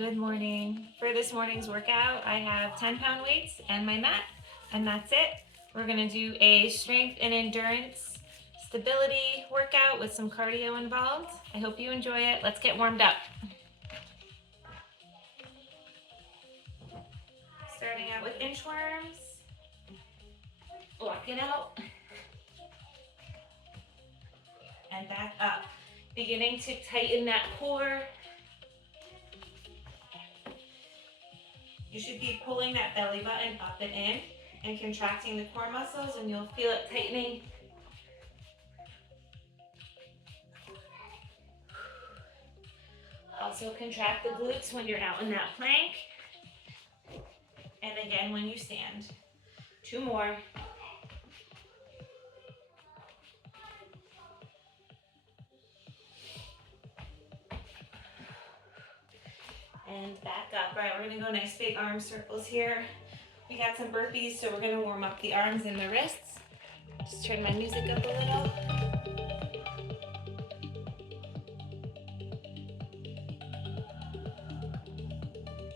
Good morning. For this morning's workout, I have 10-pound weights and my mat, and that's it. We're gonna do a strength and endurance stability workout with some cardio involved. I hope you enjoy it. Let's get warmed up. Starting out with inchworms. Walk it out. And back up. Beginning to tighten that core. You should be pulling that belly button up and in and contracting the core muscles, and you'll feel it tightening. Also contract the glutes when you're out in that plank. And again when you stand. 2 more. And back up. All right, we're gonna go nice big arm circles here. We got some burpees, so we're gonna warm up the arms and the wrists. Just turn my music up a little.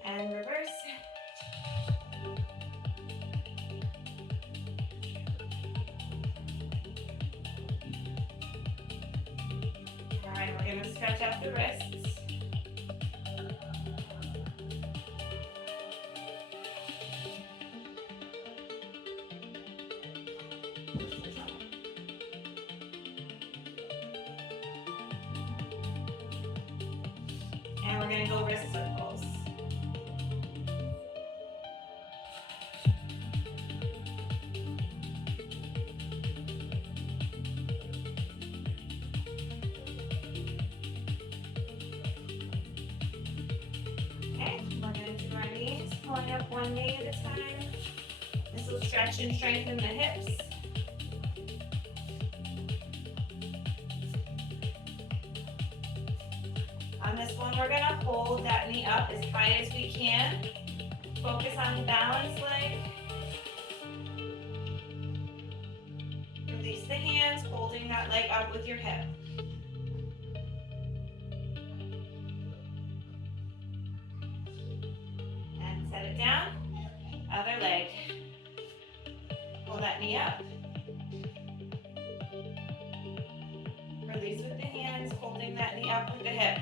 And reverse. All right, we're gonna stretch out the wrists. And we're gonna go wrist circles. Okay, we're gonna do our knees, pulling up one knee at a time. This will stretch and strengthen the hips. On this one, we're gonna hold that knee up as high as we can. Focus on the balance leg. Release the hands, holding that leg up with your hip. And set it down. Other leg. Pull that knee up. Release with the hands, holding that knee up with the hip.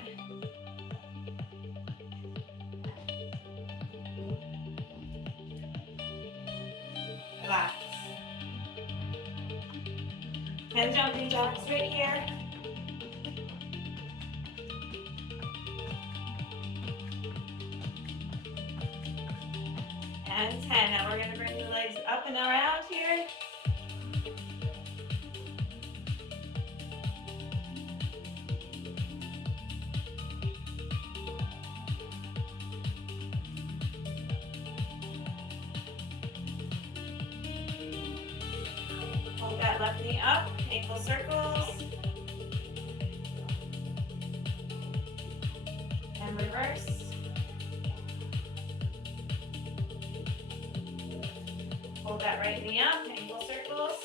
Relax. 10 jumping jacks right here. And 10. Now we're going to bring the legs up and around here. Hold that left knee up, ankle circles. And reverse. Hold that right knee up, ankle circles.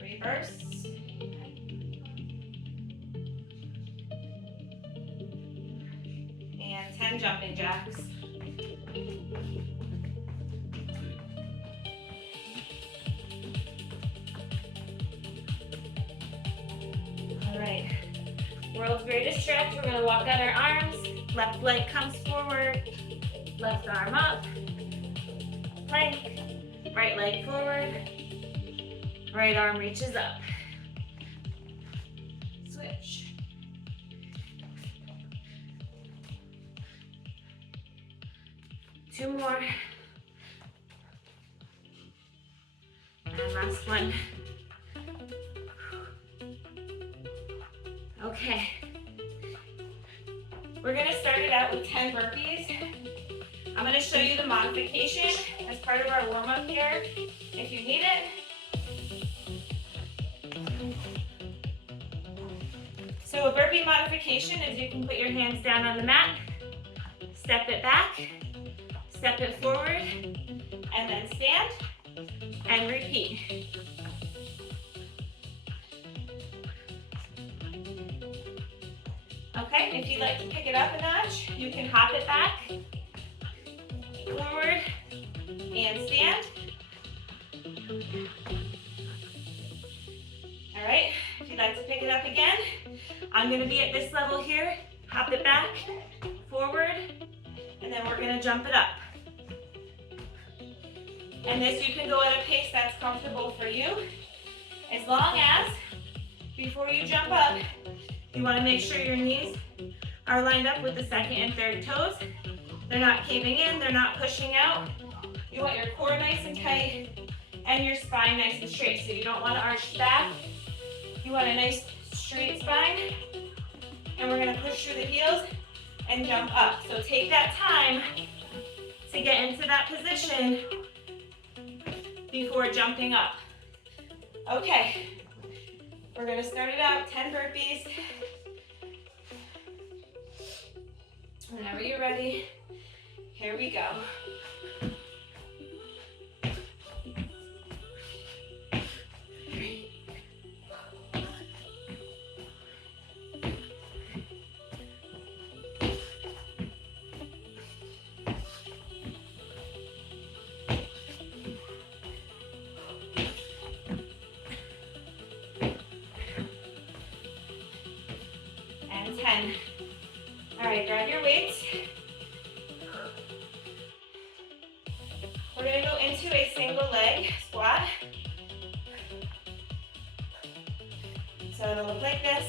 Reverse. And 10 jumping jacks. All right. World's greatest stretch. We're going to walk out our arms. Left leg comes forward. Left arm up. Plank. Right leg forward. Right arm reaches up. Switch. Two more. And last one. Okay. We're going to start it out with 10 burpees. I'm going to show you the modification as part of our warm-up here, if you need it. So a burpee modification is you can put your hands down on the mat, step it back, step it forward, and then stand, and repeat. Okay, if you'd like to pick it up a notch, you can hop it back, forward, and stand. All right, if you'd like to pick it up again, I'm gonna be at this level here, hop it back, forward, and then we're gonna jump it up. And this you can go at a pace that's comfortable for you, as long as, before you jump up, you wanna make sure your knees are lined up with the second and third toes. They're not caving in, they're not pushing out. You want your core nice and tight and your spine nice and straight. So you don't want to arch back. You want a nice straight spine. And we're going to push through the heels and jump up. So take that time to get into that position before jumping up. Okay, we're going to start it out, 10 burpees. Whenever you're ready, here we go. And 10. All right, grab your weights. We're going to go into a single leg squat. So it'll look like this.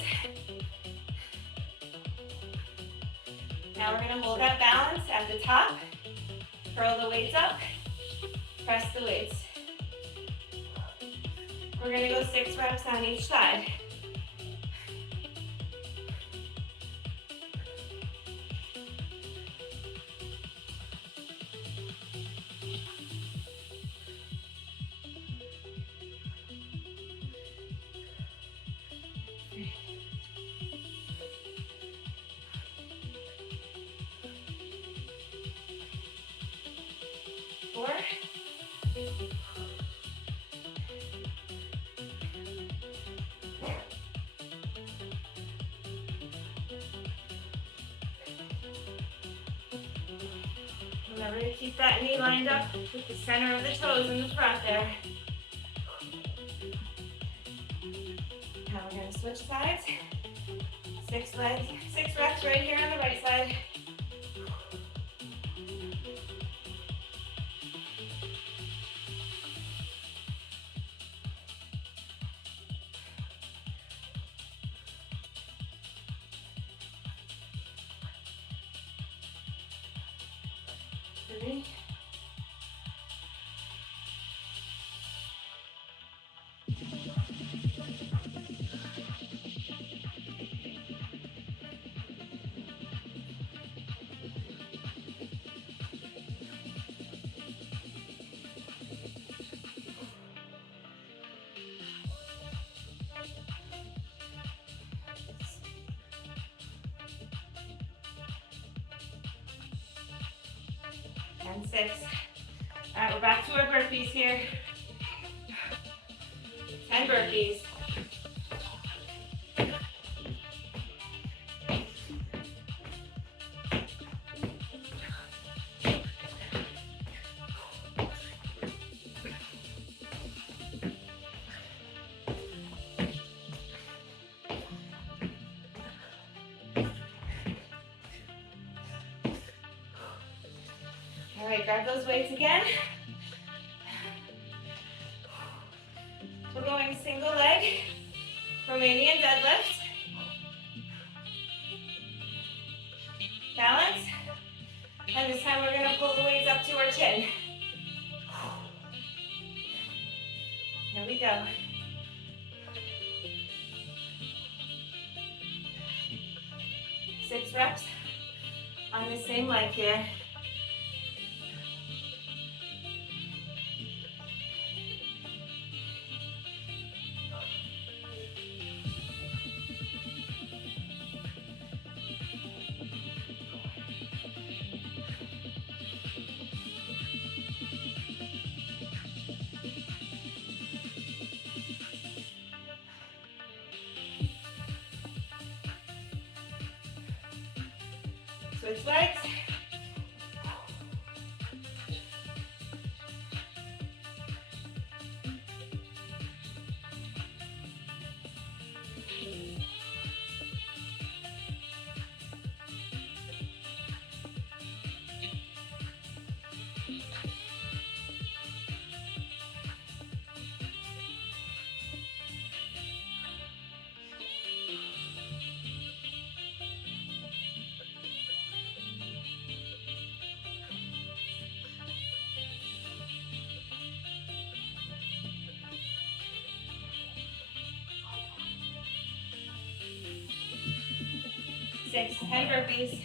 Now we're going to hold that balance at the top. Curl the weights up. Press the weights. We're going to go 6 reps on each side. Remember to keep that knee lined up with the center of the toes in the front there. Now we're going to switch sides. 6 reps right here on the right side. Ready? And 6. All right, we're back to our burpees here. 10 burpees. All right, grab those weights again. We're going single leg, Romanian deadlift. Balance. And this time we're going to pull the weights up to our chin. Here we go. 6 reps on the same leg here. Switch legs. Six, 10 burpees.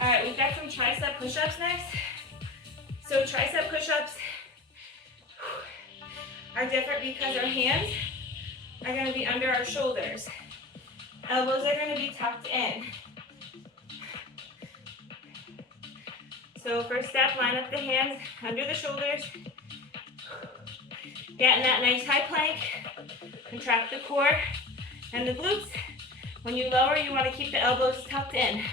All right, we've got some tricep push-ups next. So tricep push-ups are different because our hands are going to be under our shoulders. Elbows are going to be tucked in. So first step, line up the hands under the shoulders. Get in that nice high plank. Contract the core and the glutes. When you lower, you want to keep the elbows tucked in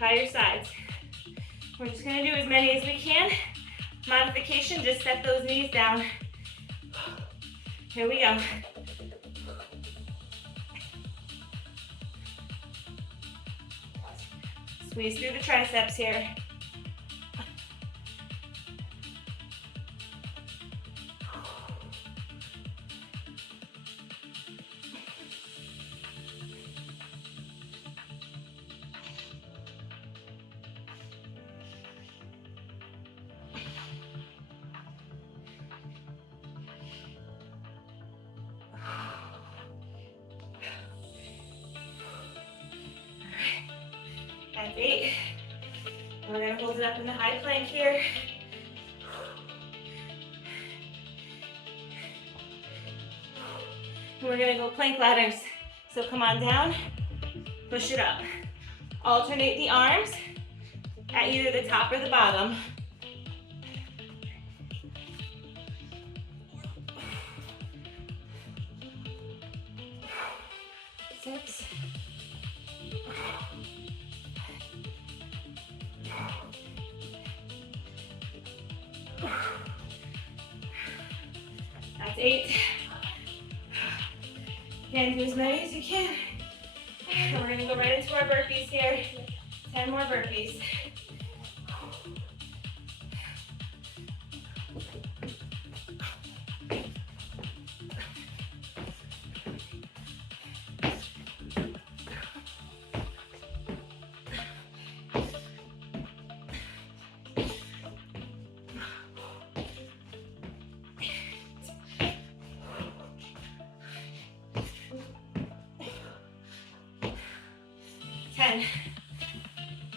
by your sides. We're just going to do as many as we can. Modification, just set those knees down. Here we go. Squeeze through the triceps here. That's 8. We're going to hold it up in the high plank here. And we're going to go plank ladders. So come on down, push it up. Alternate the arms at either the top or the bottom. Six. That's 8. Again, do as many as you can. And we're gonna go right into our burpees here. 10 more burpees.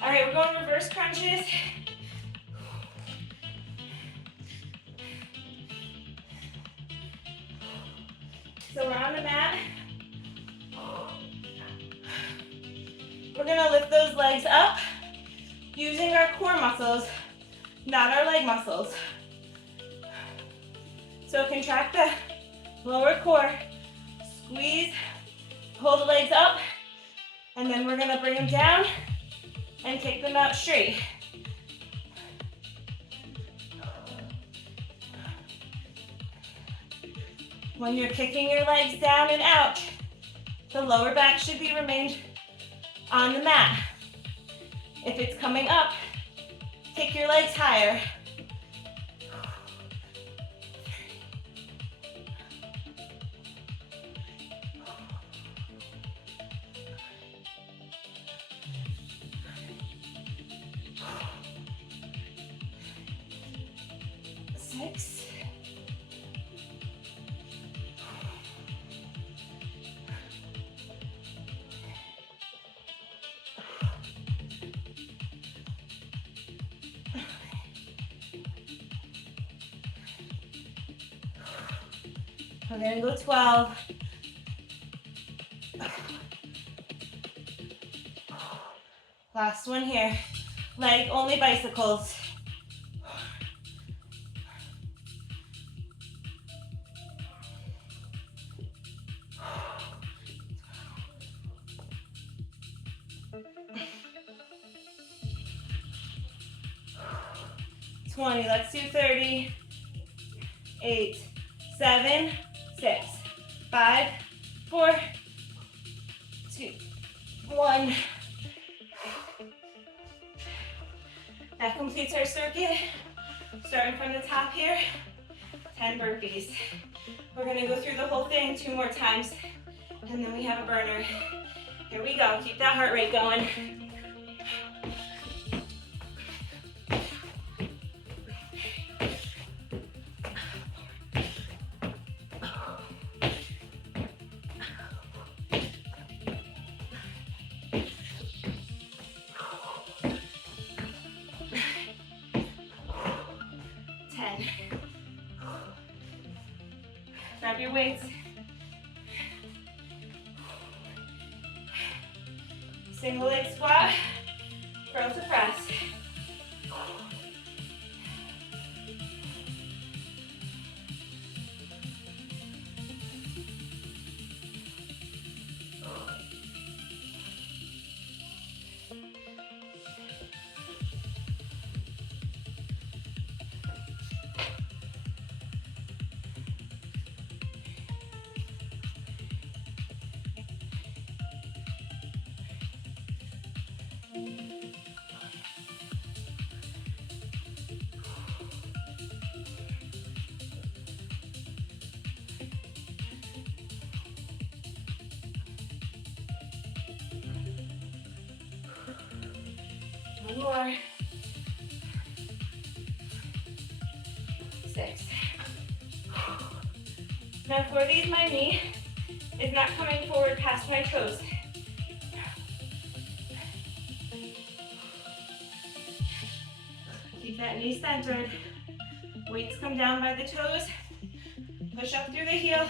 All right, we're going reverse crunches. So we're on the mat. We're gonna lift those legs up using our core muscles, not our leg muscles. So contract the lower core, squeeze, pull the legs up, and then we're gonna bring them down and kick them out straight. When you're kicking your legs down and out, the lower back should be remained on the mat. If it's coming up, kick your legs higher. We're gonna go 12. Last one here. Leg only bicycles. Let's do 30. 8, 7, 6, 5, 4, 2, 1. That completes our circuit. Starting from the top here, 10 burpees. We're gonna go through the whole thing 2 more times, and then we have a burner. Here we go, keep that heart rate going. Grab your weights. Single leg squat, curl to press. One more. 6. Now for these, my knee is not coming forward past my toes. Keep that knee centered. Weights come down by the toes. Push up through the heel.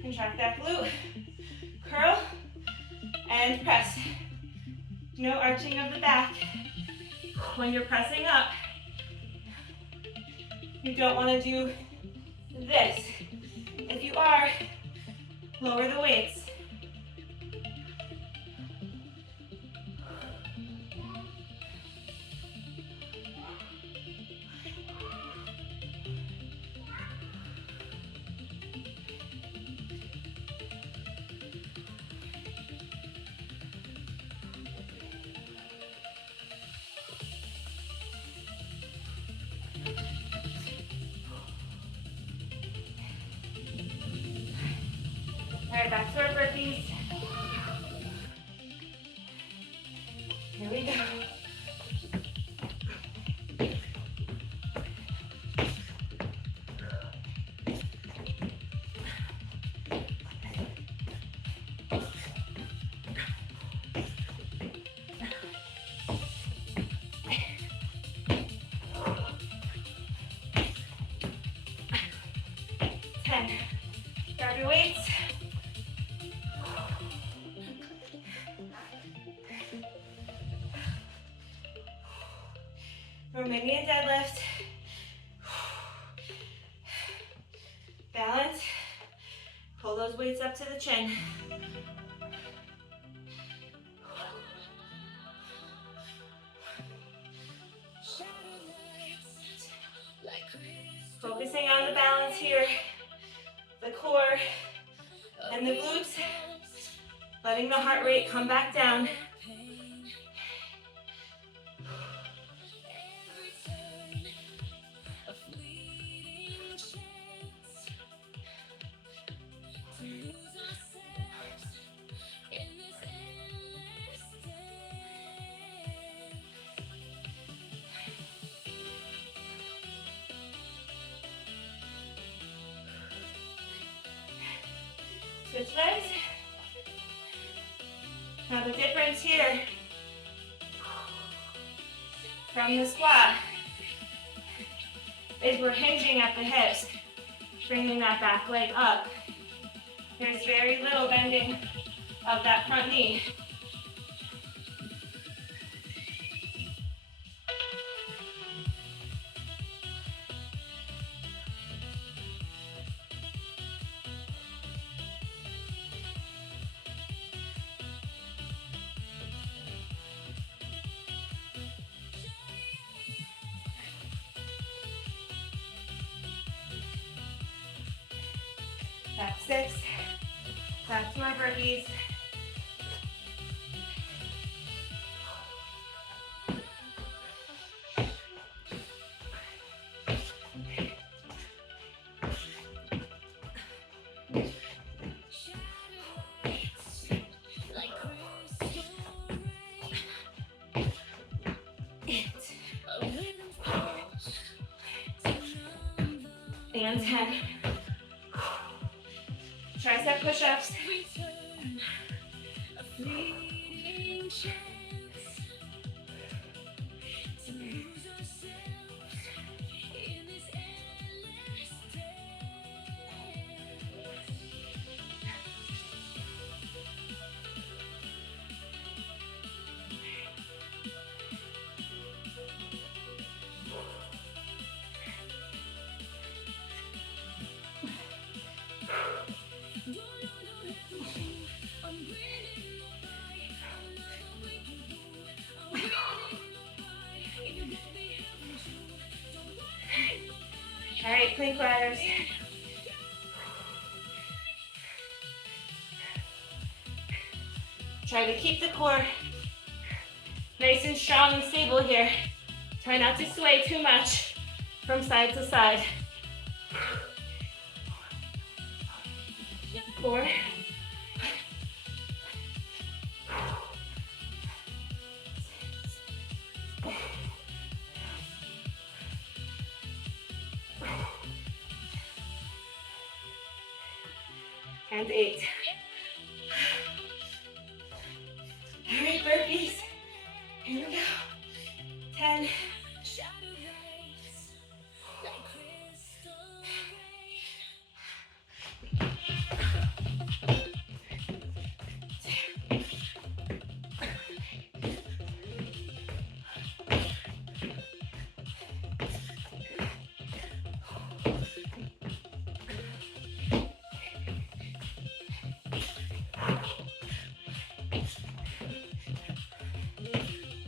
Contract that glute. Curl and press. No arching of the back. When you're pressing up, you don't want to do this. If you are, lower the weights. All right, back to our burpees. Here we go. Grab your weights. Romanian deadlift. Balance. Pull those weights up to the chin. Focusing on the balance here, the core and the glutes, letting the heart rate come back down. Switch legs. Now the difference here from the squat is we're hinging at the hips. Bringing that back leg up. There's very little bending of that front knee. That's 6. Back to our burpees. And 10. Tricep push-ups. All right, plank riders. Try to keep the core nice and strong and stable here. Try not to sway too much from side to side. 4. And 8. All right, burpees. Here we go. 10.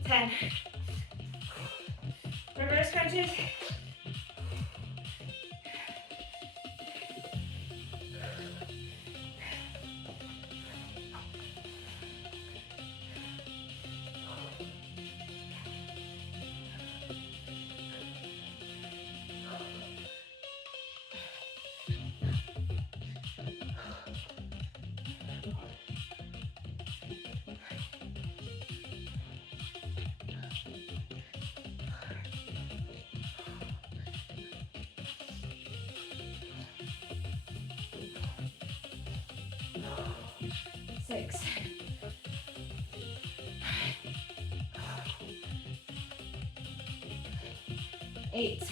10. Reverse crunches. Six. 8.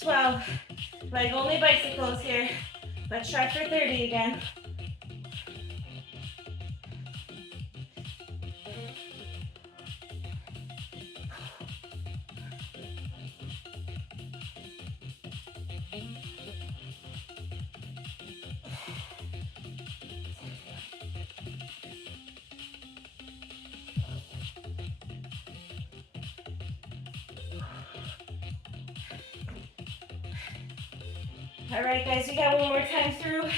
12. Leg only bicycles here. Let's try for 30 again. All right, guys, we got one more time through.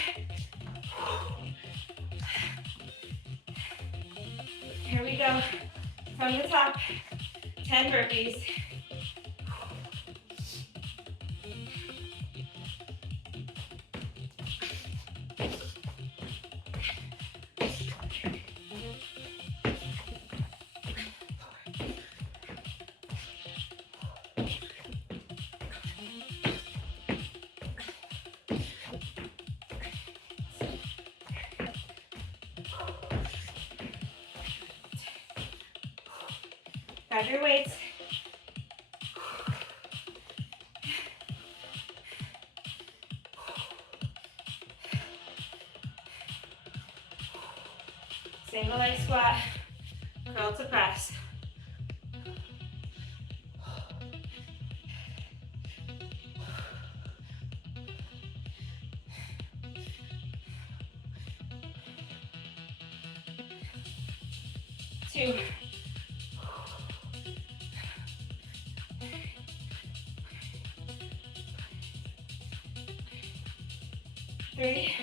Here we go. From the top, 10 burpees. Grab your weights. Single leg squat, curl to press. Two. Three.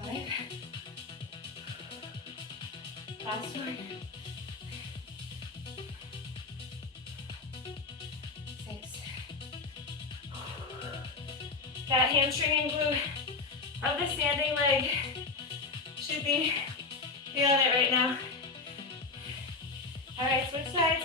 Five. Last one. 6. That hamstring and glute of the standing leg should be feeling it right now. All right, switch sides.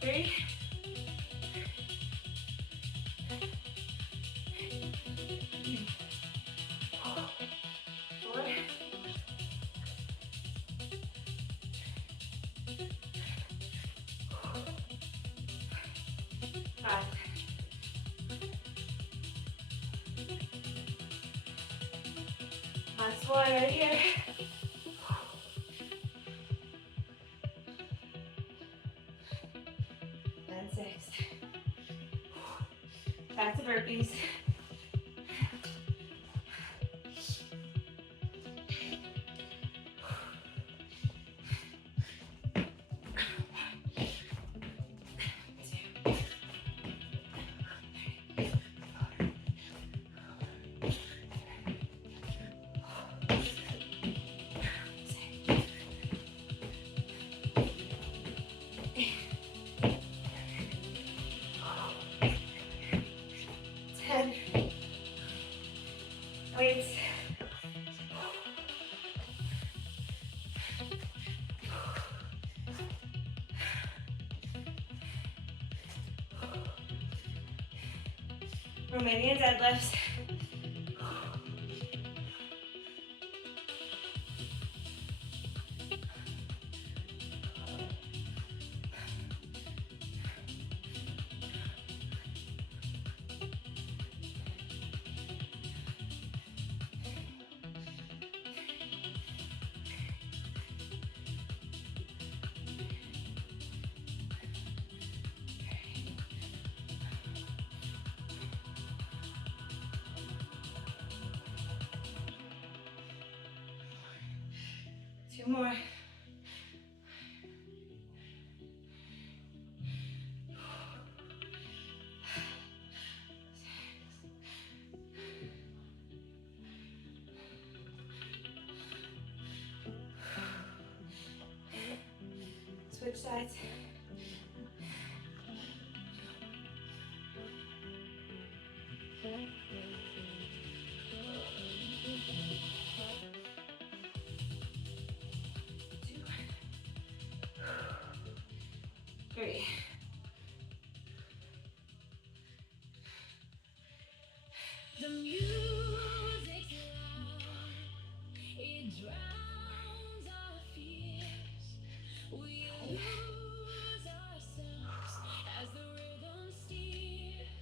3. 4. 5. Last one right here. And 6. Back to burpees. Weights. Romanian deadlifts. Two more. Switch sides. Three. The music's loud, it drowns our fears. We lose ourselves as the rhythm steers.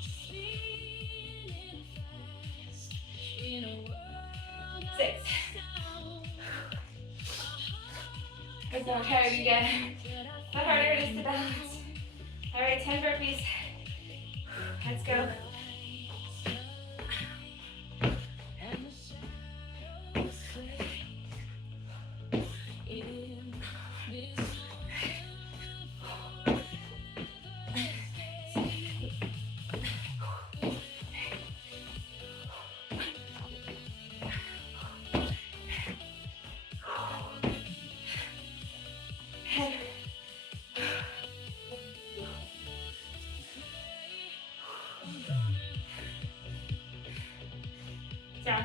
Spinning fast in a world of 6. sound. The more tired you get, the harder it is to balance. All right, 10 burpees. Let's go. And the shadows sway in this moment forever stay.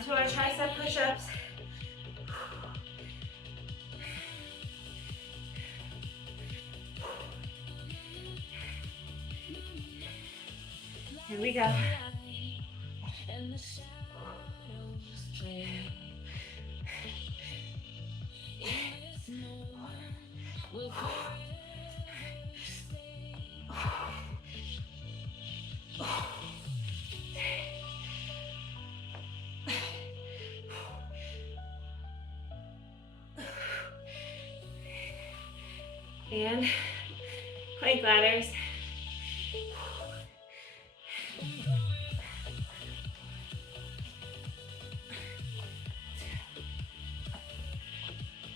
onto our tricep push-ups. Here we go. And the shadows play. In this moment, we'll forever stay. And plank ladders.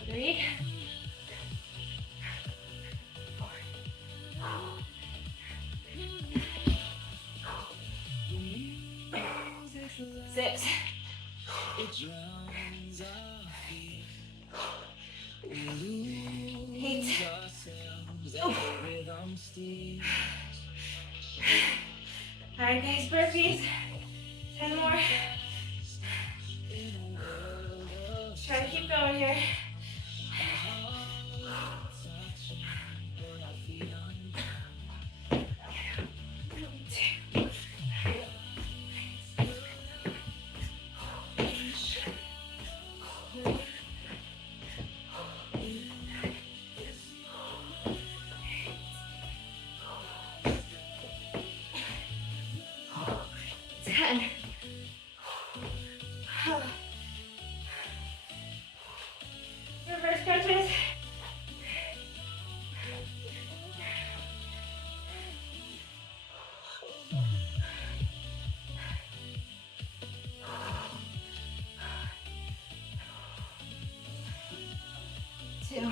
3, 4, 6, 8. All right, guys, burpees. 10 more. Try to keep going here. Reverse crunches. Two.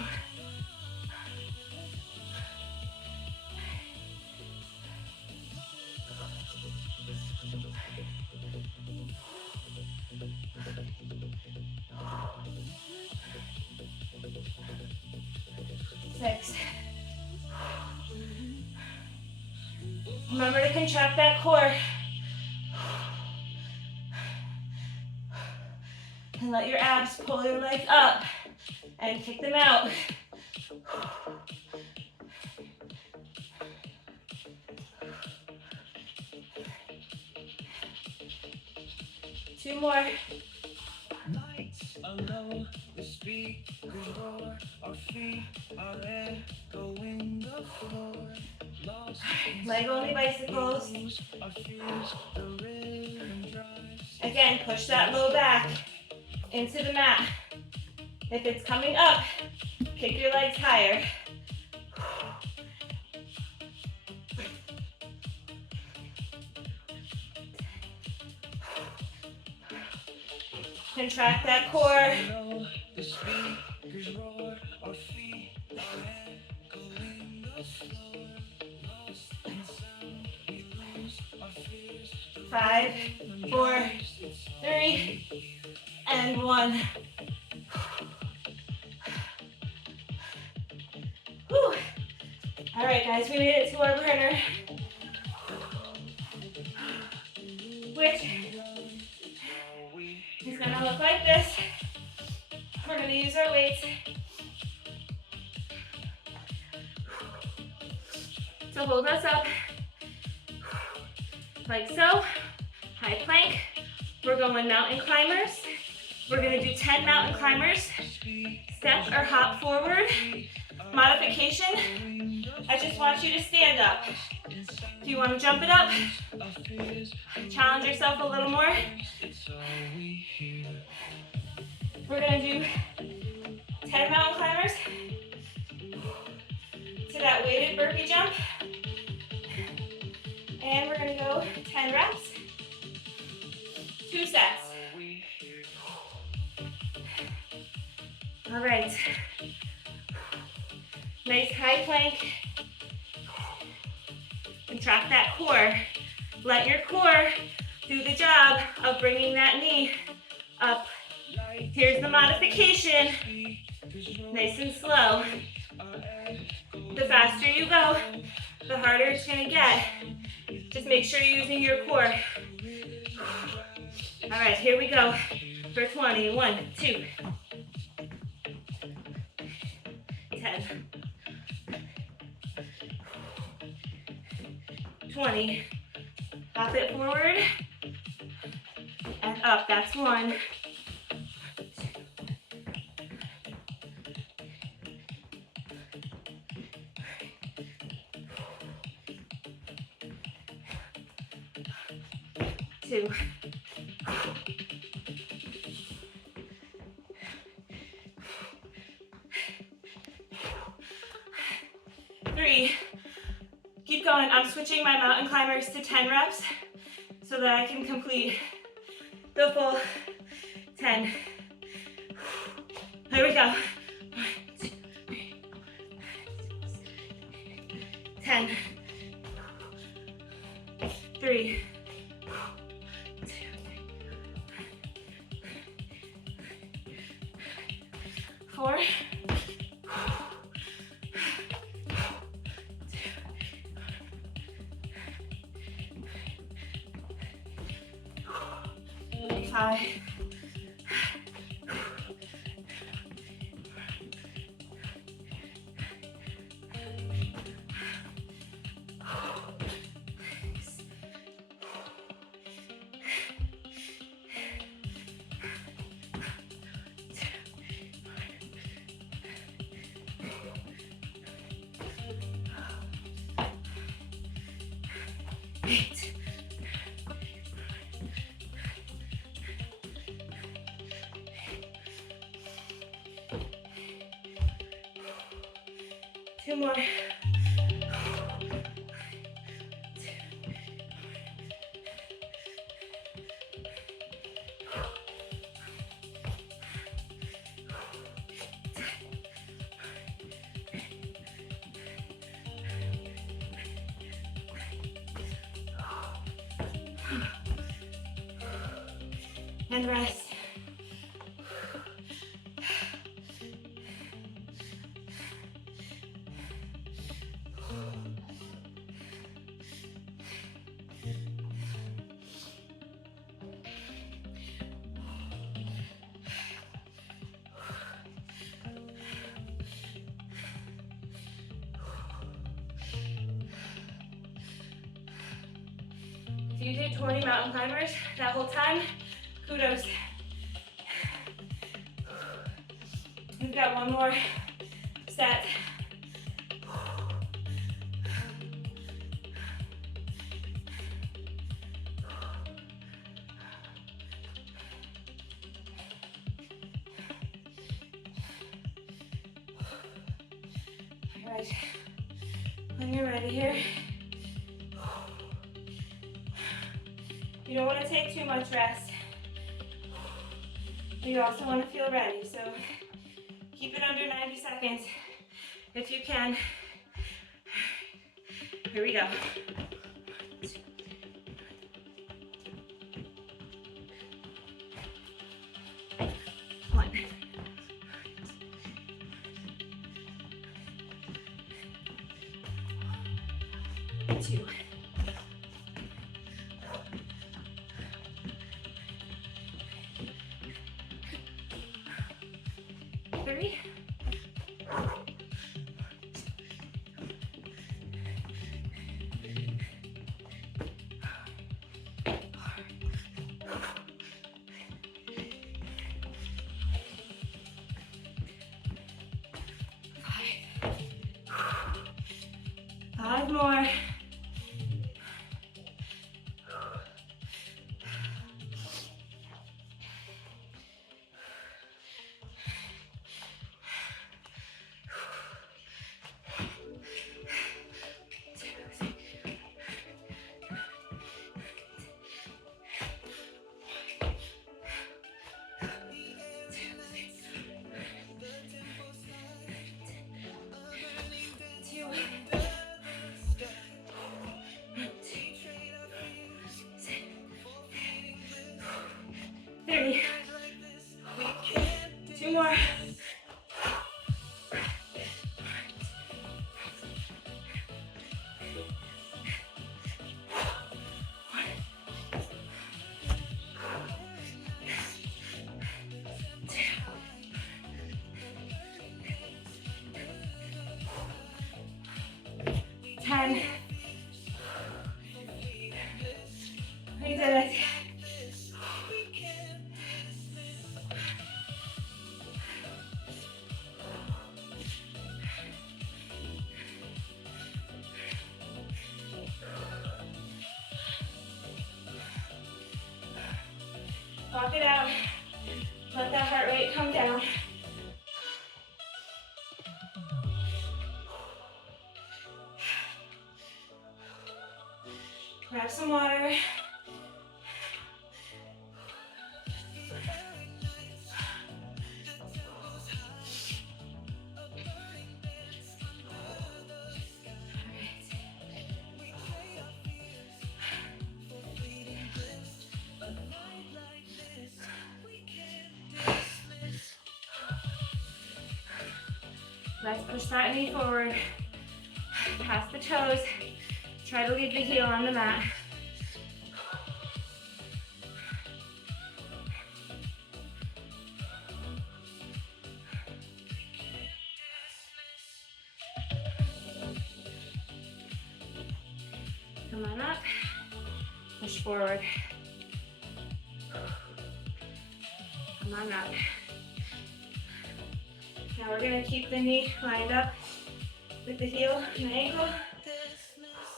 Six. Remember to contract that core. And let your abs pull your legs up and kick them out. Two more. Lights are low, the speakers roar, our feet are echoing the floor. Lost Leg only bicycles. our fears, the rhythm drives. Again, push that low back into the mat. If it's coming up, kick your legs higher. Contract that core. The speakers roar, our feet are echoing the floor. Lost in sound, we lose our fears. 5, 4, 3, and 1. Whew. All right, guys, we made it to our burner, which is gonna look like this. We're gonna use our weights to hold us up, like so. High plank. We're going mountain climbers. We're gonna do 10 mountain climbers. Step or hop forward. Modification, I just want you to stand up. If you want to jump it up, challenge yourself a little more. We're going to do 10 mountain climbers to that weighted burpee jump. And we're going to go 10 reps, 2 sets. All right. Nice high plank. Contract that core. Let your core do the job of bringing that knee up. Here's the modification. Nice and slow. The faster you go, the harder it's going to get. Just make sure you're using your core. All right, here we go. for 20. 1, 2, 10, 20. Hop it forward and up. That's 1. 2. 3. Keep going. I'm switching my mountain climbers to 10 reps so that I can complete the full 10. Here we go. 10. 3. 4. 5. 8. 2 more. 10. And rest. If you did 20 mountain climbers that whole time, kudos. We've got one more set. All right, when you're ready here, you don't want to take too much rest. You also want to feel ready, so keep it under 90 seconds if you can. Here we go. 1. 2. 3. 5 more. 2. 10. We did it. Walk it out. Let that heart rate come down. Grab some water. Let's push that knee forward, past the toes. Try to leave the heel on the mat. Come on up, push forward. Come on up. Now we're gonna keep the knee lined up with the heel and the ankle.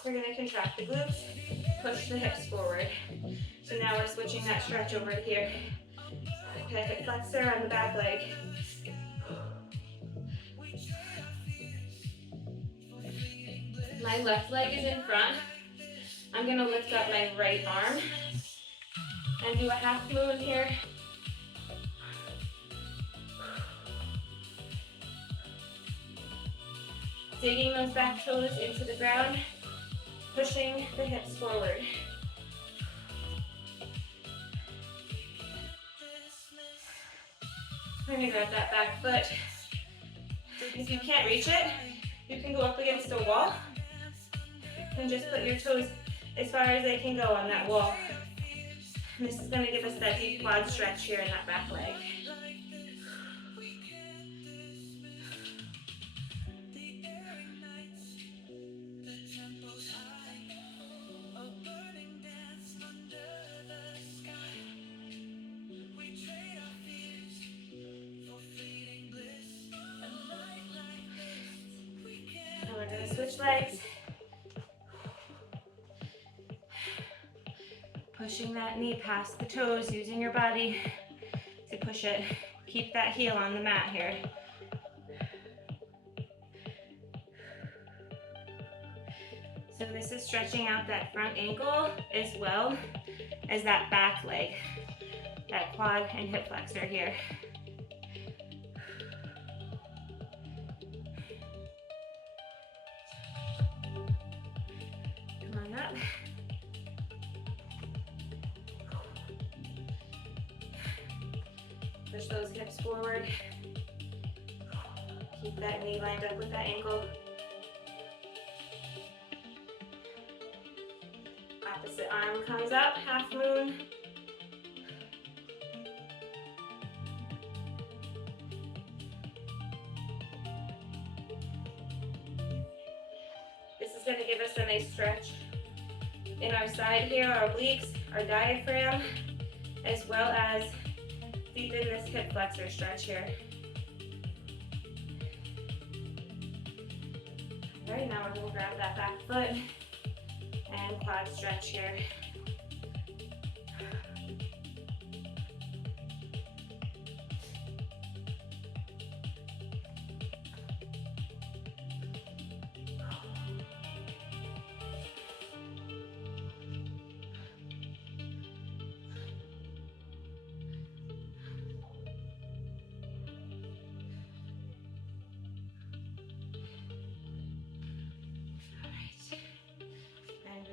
We're gonna contract the glutes, push the hips forward. So now we're switching that stretch over here. Okay, hip flexor on the back leg. My left leg is in front. I'm gonna lift up my right arm and do a half moon here. Digging those back shoulders into the ground, pushing the hips forward. We're gonna grab that back foot. If you can't reach it, you can go up against a wall and just put your toes as far as they can go on that wall. And this is gonna give us that deep quad stretch here in that back leg. Switch legs. Pushing that knee past the toes, using your body to push it. Keep that heel on the mat here. So this is stretching out that front ankle as well as that back leg, that quad and hip flexor here. Push those hips forward. Keep that knee lined up with that ankle. Opposite arm comes up, half moon. This is going to give us a nice stretch in our side here, our obliques, our diaphragm, as well as deepen this hip flexor stretch here. All right, now we're going to grab that back foot and quad stretch here.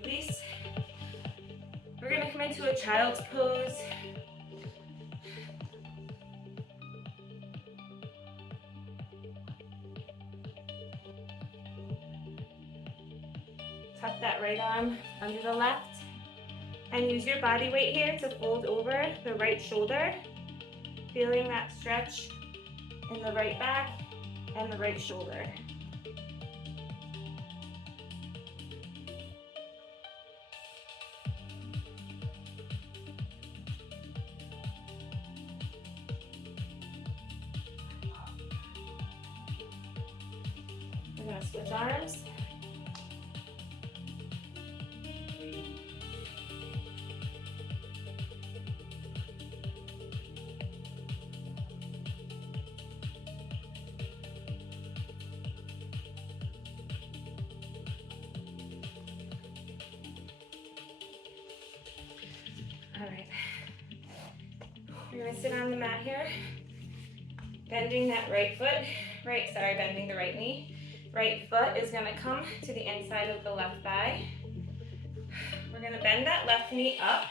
Release. We're going to come into a child's pose. Tuck that right arm under the left and use your body weight here to fold over the right shoulder, feeling that stretch in the right back and the right shoulder. Switch arms. All right. We're gonna sit on the mat here, bending that bending the right knee. Right foot is gonna come to the inside of the left thigh. We're gonna bend that left knee up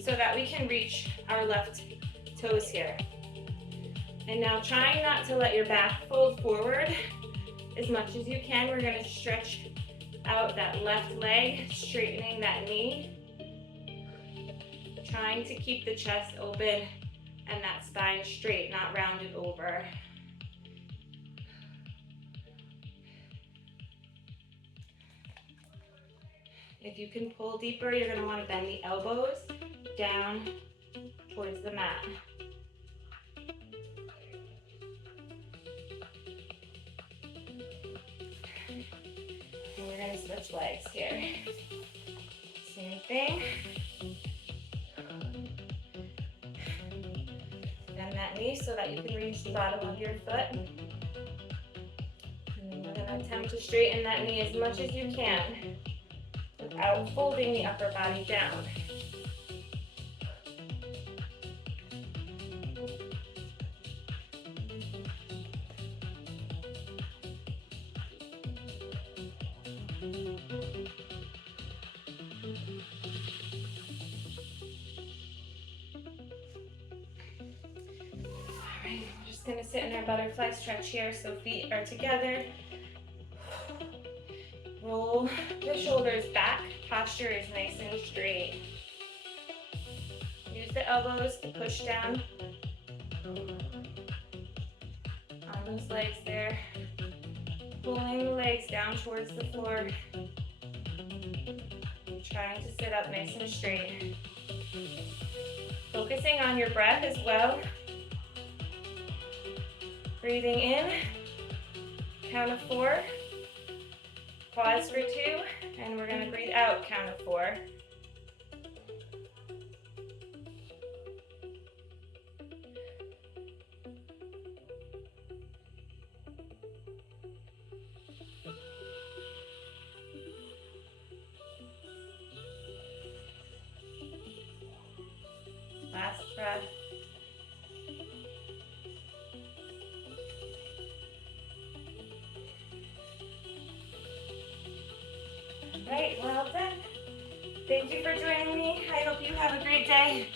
so that we can reach our left toes here. And now trying not to let your back fold forward as much as you can, we're gonna stretch out that left leg, straightening that knee. Trying to keep the chest open and that spine straight, not rounded over. If you can pull deeper, you're going to want to bend the elbows down towards the mat. And we're going to switch legs here. Same thing. Bend that knee so that you can reach the bottom of your foot. And then we're going to attempt to straighten that knee as much as you can without folding the upper body down. Going to sit in our butterfly stretch here, so feet are together. Roll the shoulders back, posture is nice and straight. Use the elbows to push down on those legs there. Pulling the legs down towards the floor. Trying to sit up nice and straight. Focusing on your breath as well. Breathing in, count of 4, pause for 2, and we're going to breathe out, count of 4. Last breath. Right, well done. Thank you for joining me. I hope you have a great day.